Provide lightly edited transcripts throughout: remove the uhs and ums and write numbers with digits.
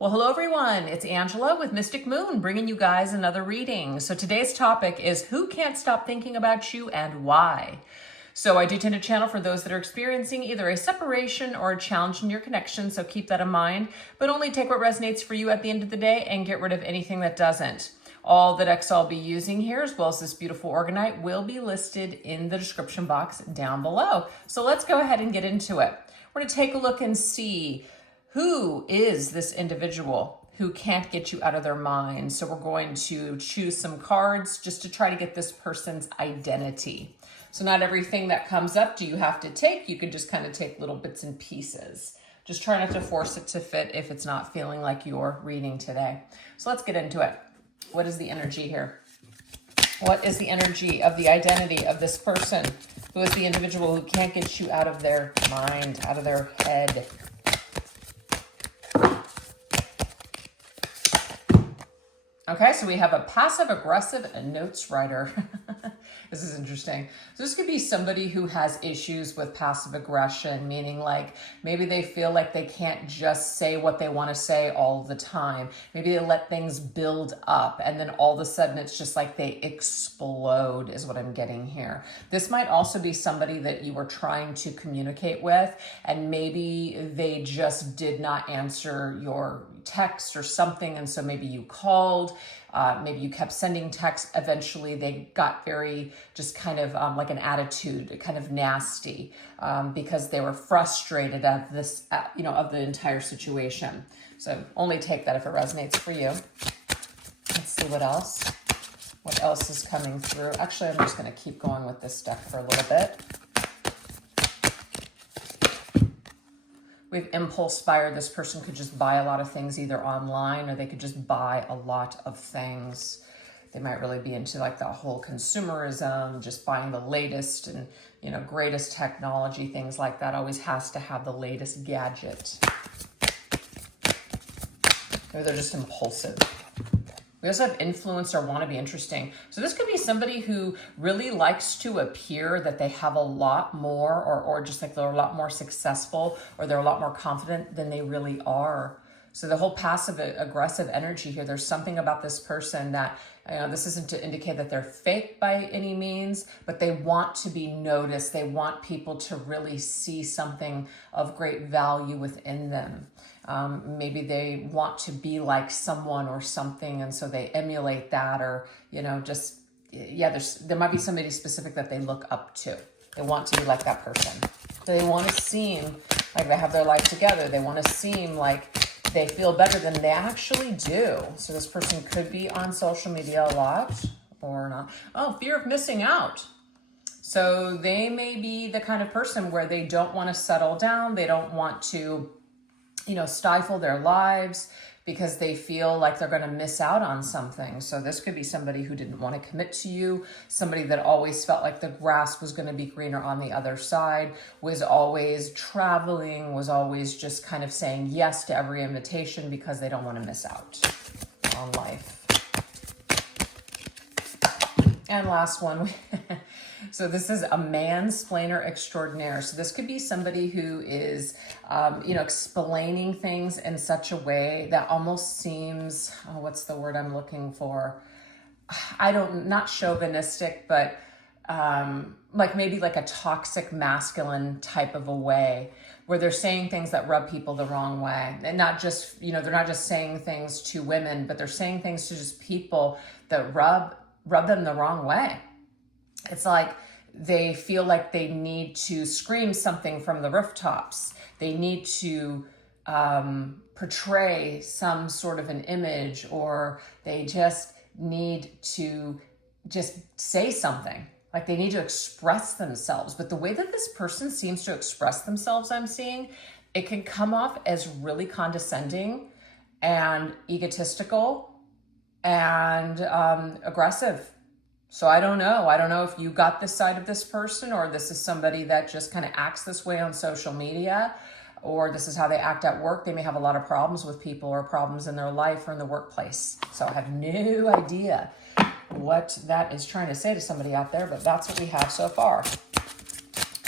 Well, hello everyone. It's Angela with Mystic Moon bringing you guys another reading. So today's topic is who can't stop thinking about you and why? So I do tend to channel for those that are experiencing either a separation or a challenge in your connection. So keep that in mind, but only take what resonates for you at the end of the day and get rid of anything that doesn't. All the decks I'll be using here, as well as this beautiful Organite, will be listed in the description box down below. So let's go ahead and get into it. We're going to take a look and see who is this individual who can't get you out of their mind. So we're going to choose some cards just to try to get this person's identity. So not everything that comes up do you have to take. You can just kind of take little bits and pieces. Just try not to force it to fit if it's not feeling like your reading today. So let's get into it. What is the energy here? What is the energy of the identity of this person? Who is the individual who can't get you out of their mind, out of their head? Okay, so we have a passive-aggressive notes writer. This is interesting. So this could be somebody who has issues with passive aggression, meaning like maybe they feel like they can't just say what they want to say all the time. Maybe they let things build up and then all of a sudden it's just like they explode is what I'm getting here. This might also be somebody that you were trying to communicate with and maybe they just did not answer your text or something, and so maybe you called, maybe you kept sending texts. Eventually they got very just kind of like an attitude, kind of nasty, because they were frustrated of this, of the entire situation. So only take that if it resonates for you. Let's see what else. What else is coming through? Actually, I'm just going to keep going with this deck for a little bit. We've impulse-fired. This person could just buy a lot of things either online or they could just buy a lot of things. They might really be into like the whole consumerism, just buying the latest and, greatest technology, things like that. Always has to have the latest gadget. Maybe they're just impulsive. We also have influence or want to be interesting. So this could be somebody who really likes to appear that they have a lot more or just like they're a lot more successful or they're a lot more confident than they really are. So the whole passive aggressive energy here, there's something about this person that, this isn't to indicate that they're fake by any means, but they want to be noticed. They want people to really see something of great value within them. Maybe they want to be like someone or something, and so they emulate that, or, there might be somebody specific that they look up to. They want to be like that person. They want to seem like they have their life together. They want to seem like they feel better than they actually do. So this person could be on social media a lot or not. Oh, fear of missing out. So they may be the kind of person where they don't want to settle down. They don't want to, stifle their lives because they feel like they're going to miss out on something. So this could be somebody who didn't want to commit to you, somebody that always felt like the grass was going to be greener on the other side, was always traveling, was always just kind of saying yes to every invitation because they don't want to miss out on life. And last one. So this is a mansplainer extraordinaire. So this could be somebody who is, explaining things in such a way that almost seems, what's the word I'm looking for? Not chauvinistic, but like maybe like a toxic masculine type of a way where they're saying things that rub people the wrong way. And not just, they're not just saying things to women, but they're saying things to just people that rub them the wrong way. It's like they feel like they need to scream something from the rooftops. They need to portray some sort of an image, or they just need to just say something. Like they need to express themselves. But the way that this person seems to express themselves, I'm seeing, it can come off as really condescending and egotistical and aggressive. So I don't know. I don't know if you got this side of this person, or this is somebody that just kind of acts this way on social media, or this is how they act at work. They may have a lot of problems with people or problems in their life or in the workplace. So I have no idea what that is trying to say to somebody out there, but that's what we have so far.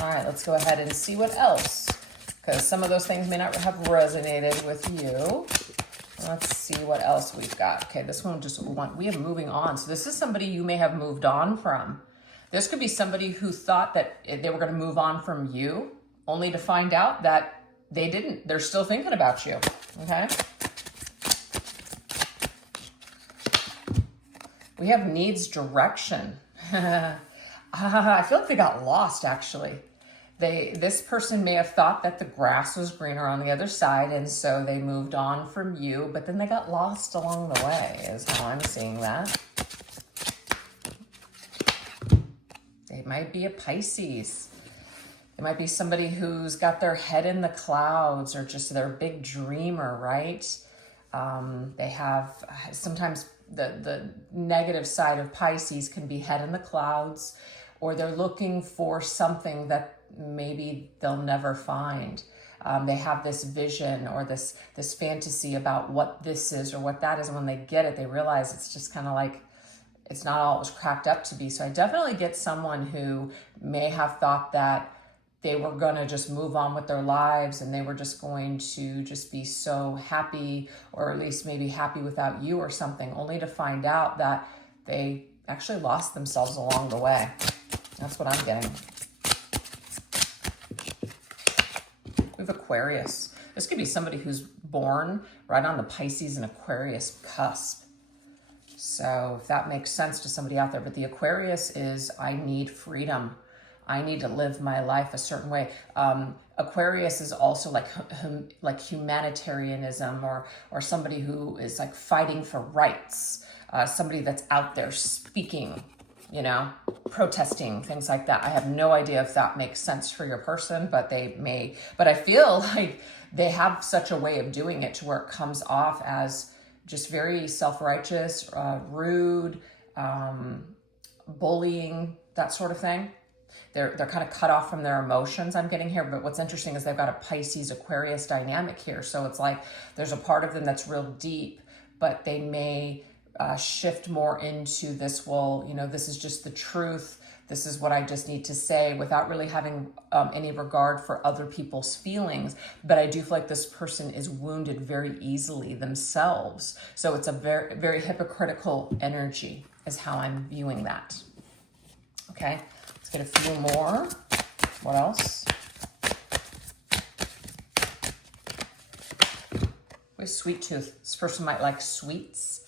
All right, let's go ahead and see what else, because some of those things may not have resonated with you. Let's see what else we've got. Okay, this one we have moving on. So this is somebody you may have moved on from. This could be somebody who thought that they were going to move on from you, only to find out that they didn't. They're still thinking about you, okay? We have needs direction. I feel like they got lost, actually. This person may have thought that the grass was greener on the other side, and so they moved on from you, but then they got lost along the way, is how I'm seeing that. They might be a Pisces. It might be somebody who's got their head in the clouds, or just they're a big dreamer, right? They have, sometimes the negative side of Pisces can be head in the clouds, or they're looking for something that maybe they'll never find. They have this vision or this fantasy about what this is or what that is, and when they get it, they realize it's just kind of like, it's not all it was cracked up to be. So I definitely get someone who may have thought that they were going to just move on with their lives and they were just going to just be so happy, or at least maybe happy without you or something, only to find out that they actually lost themselves along the way. That's what I'm getting. We have Aquarius. This could be somebody who's born right on the Pisces and Aquarius cusp. So if that makes sense to somebody out there, but the Aquarius is, I need freedom. I need to live my life a certain way. Aquarius is also like humanitarianism, or somebody who is like fighting for rights. Somebody that's out there speaking, you know, protesting, things like that. I have no idea if that makes sense for your person, but they may. But I feel like they have such a way of doing it to where it comes off as just very self-righteous, rude, bullying, that sort of thing. They're kind of cut off from their emotions, I'm getting here. But what's interesting is they've got a Pisces Aquarius dynamic here. So it's like there's a part of them that's real deep, but they may shift more into this, well, you know, this is just the truth. This is what I just need to say, without really having any regard for other people's feelings. But I do feel like this person is wounded very easily themselves. So it's a very, very hypocritical energy is how I'm viewing that. Okay, let's get a few more. What else? We have sweet tooth. This person might like sweets.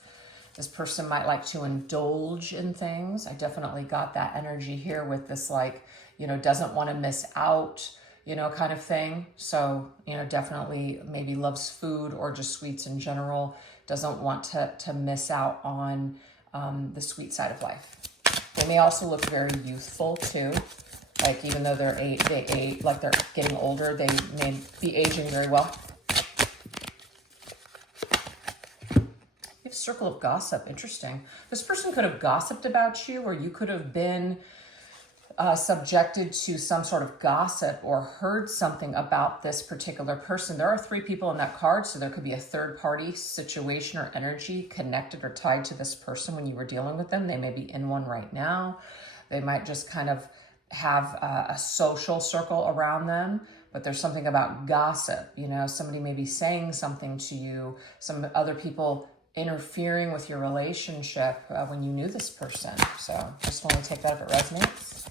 This person might like to indulge in things. I definitely got that energy here with this, like, you know, doesn't want to miss out, you know, kind of thing. So, you know, definitely maybe loves food or just sweets in general. Doesn't want to miss out on the sweet side of life. They may also look very youthful too. Like, even though they're like they're getting older, they may be aging very well. Circle of gossip. Interesting. This person could have gossiped about you, or you could have been subjected to some sort of gossip or heard something about this particular person. There are 3 people in that card, so there could be a third party situation or energy connected or tied to this person when you were dealing with them. They may be in one right now. They might just kind of have a social circle around them, but there's something about gossip. You know, somebody may be saying something to you, some other people interfering with your relationship when you knew this person. So just want to take that if it resonates.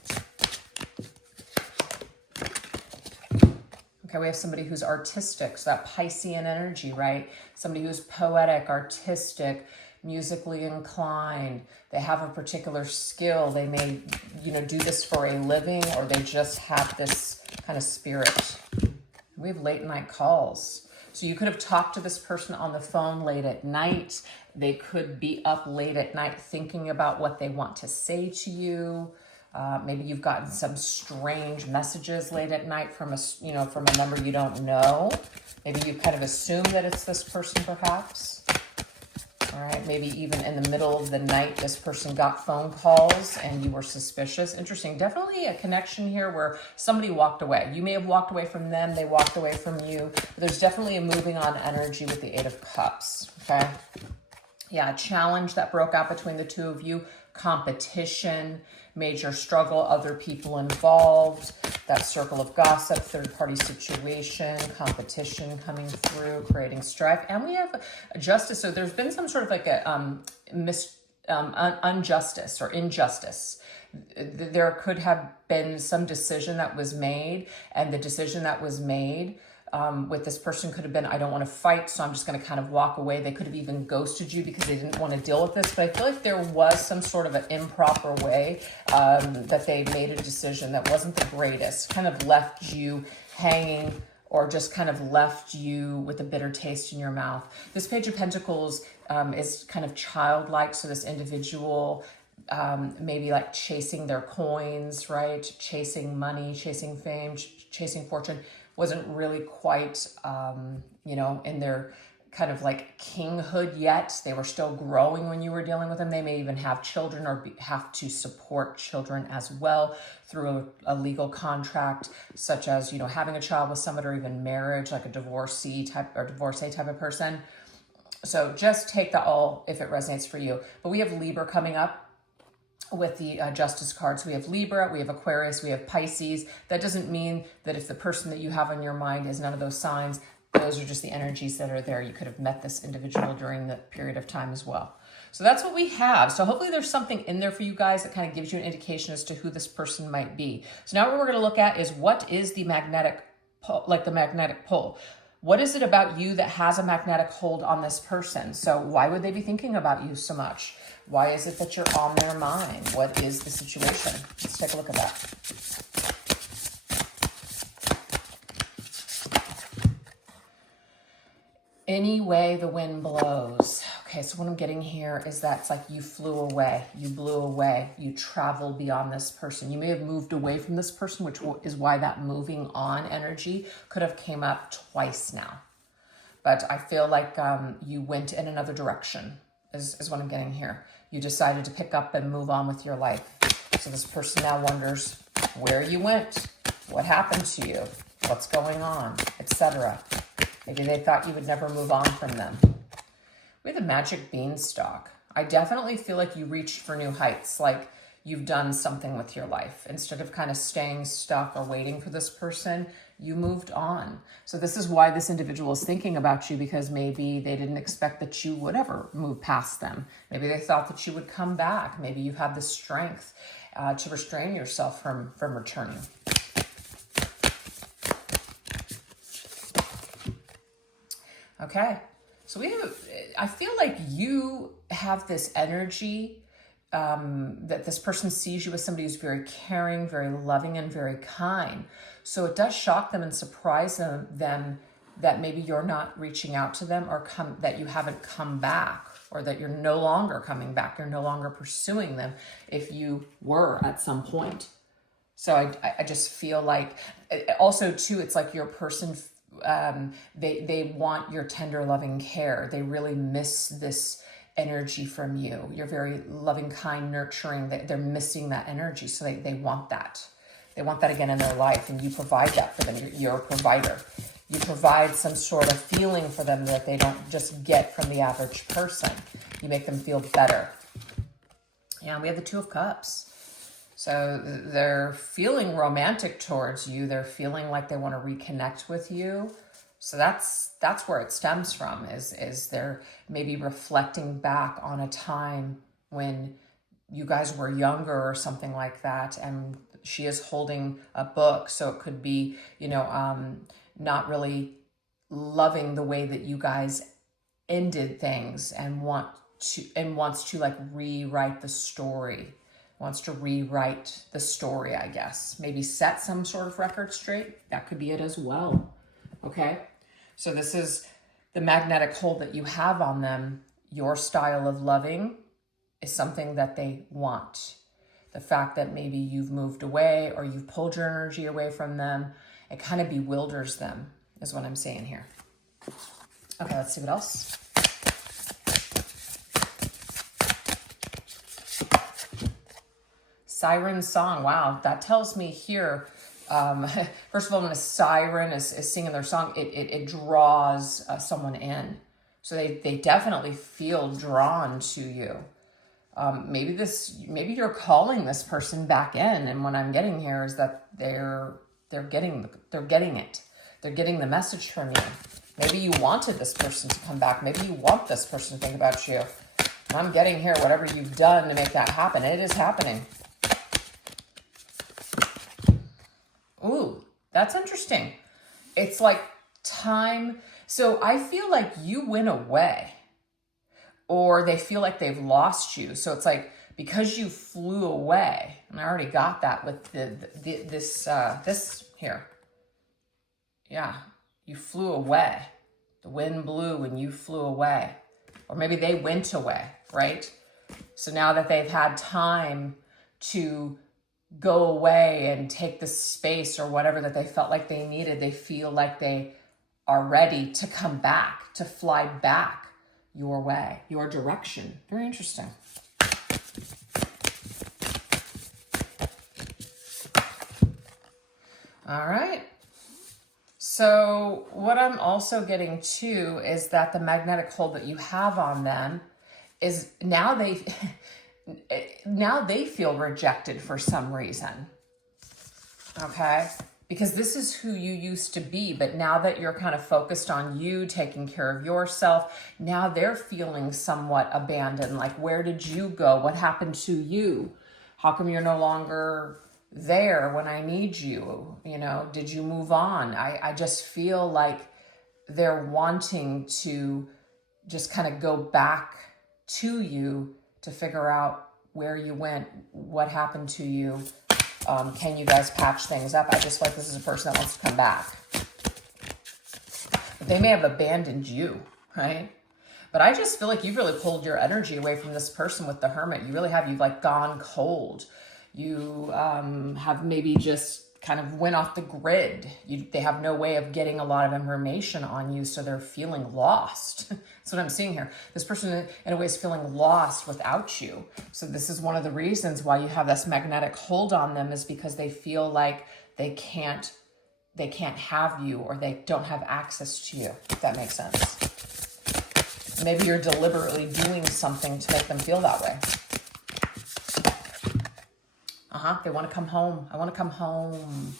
Okay, we have somebody who's artistic, so that Piscean energy, right? Somebody who's poetic, artistic, musically inclined. They have a particular skill. They may, you know, do this for a living, or they just have this kind of spirit. We have late night calls. So you could have talked to this person on the phone late at night. They could be up late at night thinking about what they want to say to you. Maybe you've gotten some strange messages late at night from a number you don't know. Maybe you kind of assume that it's this person, perhaps. All right, maybe even in the middle of the night, this person got phone calls and you were suspicious. Interesting. Definitely a connection here where somebody walked away. You may have walked away from them. They walked away from you. But there's definitely a moving on energy with the 8 of Cups. Okay. Yeah, a challenge that broke out between the 2 of you competition, major struggle, other people involved, that circle of gossip, third-party situation, competition coming through, creating strife. And we have justice. So there's been some sort of like a injustice. There could have been some decision that was made, and the decision that was made with this person could have been, I don't want to fight, so I'm just going to kind of walk away. They could have even ghosted you because they didn't want to deal with this. But I feel like there was some sort of an improper way that they made a decision that wasn't the greatest, kind of left you hanging, or just kind of left you with a bitter taste in your mouth. This Page of Pentacles is kind of childlike. So this individual maybe like chasing their coins, right? Chasing money, chasing fame, chasing fortune, wasn't really quite, in their kind of like kinghood yet. They were still growing when you were dealing with them. They may even have children or have to support children as well through a legal contract, such as, having a child with somebody, or even marriage, like a divorcee type of person. So just take that all if it resonates for you. But we have Libra coming up with the Justice cards. We have Libra, we have Aquarius, we have Pisces. That doesn't mean that if the person that you have on your mind is none of those signs, those are just the energies that are there. You could have met this individual during the period of time as well. So that's what we have. So hopefully there's something in there for you guys that kind of gives you an indication as to who this person might be. So now what we're going to look at is, what is the magnetic pull? What is it about you that has a magnetic hold on this person? So why would they be thinking about you so much? Why is it that you're on their mind? What is the situation? Let's take a look at that. Any way the wind blows. Okay, so what I'm getting here is that it's like you flew away, you blew away, you traveled beyond this person. You may have moved away from this person, which is why that moving on energy could have came up twice now. But I feel like you went in another direction is what I'm getting here. You decided to pick up and move on with your life. So this person now wonders where you went, what happened to you, what's going on, etc. Maybe they thought you would never move on from them. We have the Magic Beanstalk. I definitely feel like you reached for new heights, like you've done something with your life. Instead of kind of staying stuck or waiting for this person, you moved on. So this is why this individual is thinking about you, because maybe they didn't expect that you would ever move past them. Maybe they thought that you would come back. Maybe you have the strength to restrain yourself from returning. Okay, so I feel like you have this energy that this person sees you as somebody who's very caring, very loving, and very kind. So it does shock them and surprise them that maybe you're not reaching out to them, or that you haven't come back, or that you're no longer coming back, you're no longer pursuing them if you were at some point. So I just feel like, also too, it's like your person, they want your tender, loving care. They really miss this energy from you. You're very loving, kind, nurturing. They're missing that energy. So they want that. They want that again in their life, and you provide that for them. You're a provider. You provide some sort of feeling for them that they don't just get from the average person. You make them feel better. And we have the Two of Cups. So they're feeling romantic towards you. They're feeling like they want to reconnect with you. So that's where it stems from, is they're maybe reflecting back on a time when you guys were younger or something like that. And she is holding a book. So it could be, not really loving the way that you guys ended things, and wants to like rewrite the story. Wants to rewrite the story, I guess. Maybe set some sort of record straight. That could be it as well. Okay? So this is the magnetic hold that you have on them. Your style of loving is something that they want. The fact that maybe you've moved away, or you've pulled your energy away from them, it kind of bewilders them, is what I'm saying here. Okay, let's see what else. Siren song. Wow, that tells me here, first of all, when a siren is singing their song, it draws someone in. So they definitely feel drawn to you. Maybe you're calling this person back in, and what I'm getting here is that they're getting it. They're getting the message from you. Maybe you wanted this person to come back. Maybe you want this person to think about you. And I'm getting here, whatever you've done to make that happen, it is happening. Ooh, that's interesting. It's like time. So I feel like you went away, or they feel like they've lost you. So it's like, because you flew away, and I already got that with this here. Yeah, you flew away. The wind blew and you flew away. Or maybe they went away, right? So now that they've had time to go away and take the space or whatever that they felt like they needed, they feel like they are ready to come back, to fly back your way, your direction. Very interesting. All right. So what I'm also getting too is that the magnetic hold that you have on them is now they feel rejected for some reason. Okay? Because this is who you used to be, but now that you're kind of focused on you, taking care of yourself, now they're feeling somewhat abandoned. Like, where did you go? What happened to you? How come you're no longer there when I need you? You know, did you move on? I just feel like they're wanting to just kind of go back to you to figure out where you went, what happened to you. Can you guys patch things up? I just feel like this is a person that wants to come back. But they may have abandoned you, right? But I just feel like you've really pulled your energy away from this person with the Hermit. You really have. You've like gone cold. You have maybe just kind of went off the grid. They have no way of getting a lot of information on you, so they're feeling lost. That's what I'm seeing here. This person in a way is feeling lost without you. So this is one of the reasons why you have this magnetic hold on them, is because they feel like they can't have you, or they don't have access to you, if that makes sense. Maybe you're deliberately doing something to make them feel that way. They want to come home. I want to come home.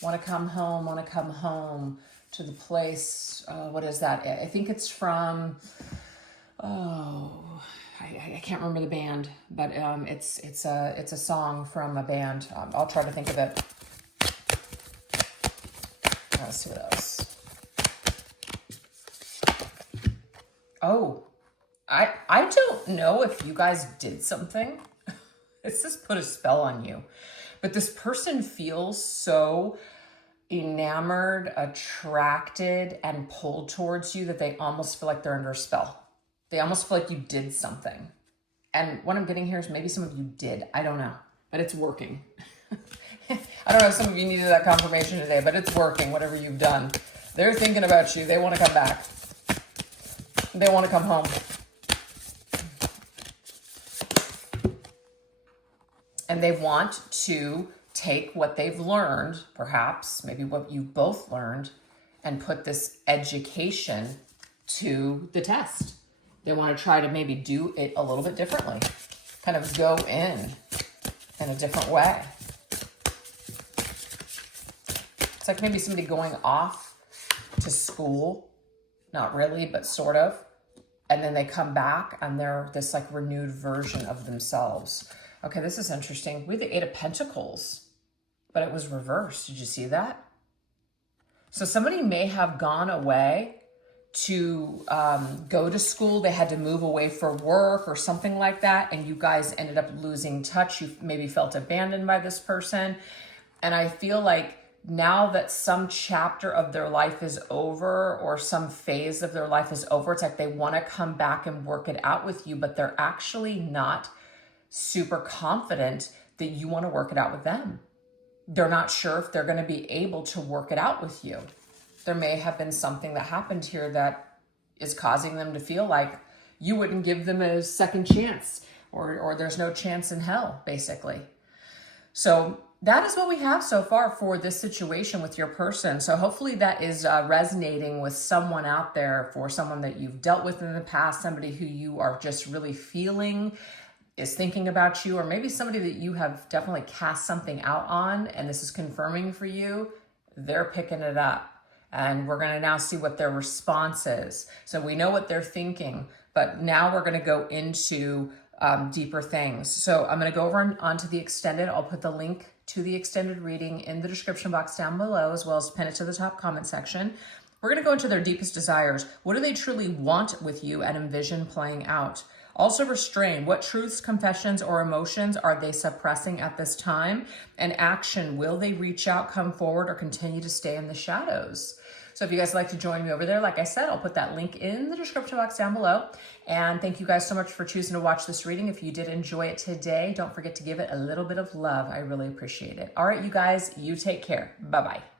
Want to come home. Want to come home to the place. What is that? I think it's from. I can't remember the band, but it's a song from a band. I'll try to think of it. Let's see what else. Oh, I don't know if you guys did something. It's just put a spell on you. But this person feels so enamored, attracted, and pulled towards you that they almost feel like they're under a spell. They almost feel like you did something. And what I'm getting here is maybe some of you did. I don't know. But it's working. I don't know if some of you needed that confirmation today, but it's working, whatever you've done. They're thinking about you. They want to come back. They want to come home. And they want to take what they've learned, perhaps, maybe what you've both learned, and put this education to the test. They want to try to maybe do it a little bit differently, kind of go in a different way. It's like maybe somebody going off to school, not really, but sort of, and then they come back and they're this like renewed version of themselves. Okay, this is interesting. We have the Eight of Pentacles, but it was reversed. Did you see that? So somebody may have gone away to go to school. They had to move away for work or something like that, and you guys ended up losing touch. You maybe felt abandoned by this person. And I feel like now that some chapter of their life is over, or some phase of their life is over, it's like they want to come back and work it out with you, but they're actually not super confident that you want to work it out with them. They're not sure if they're going to be able to work it out with you. There may have been something that happened here that is causing them to feel like you wouldn't give them a second chance, or there's no chance in hell, basically. So that is what we have so far for this situation with your person. So hopefully that is resonating with someone out there, for someone that you've dealt with in the past, somebody who you are just really feeling is thinking about you, or maybe somebody that you have definitely cast something out on, and this is confirming for you, they're picking it up. And we're going to now see what their response is. So we know what they're thinking, but now we're going to go into deeper things. So I'm going to go over onto the extended. I'll put the link to the extended reading in the description box down below, as well as pin it to the top comment section. We're going to go into their deepest desires. What do they truly want with you and envision playing out? Also restrained. What truths, confessions, or emotions are they suppressing at this time? And action. Will they reach out, come forward, or continue to stay in the shadows? So if you guys would like to join me over there, like I said, I'll put that link in the description box down below. And thank you guys so much for choosing to watch this reading. If you did enjoy it today, don't forget to give it a little bit of love. I really appreciate it. All right, you guys, you take care. Bye-bye.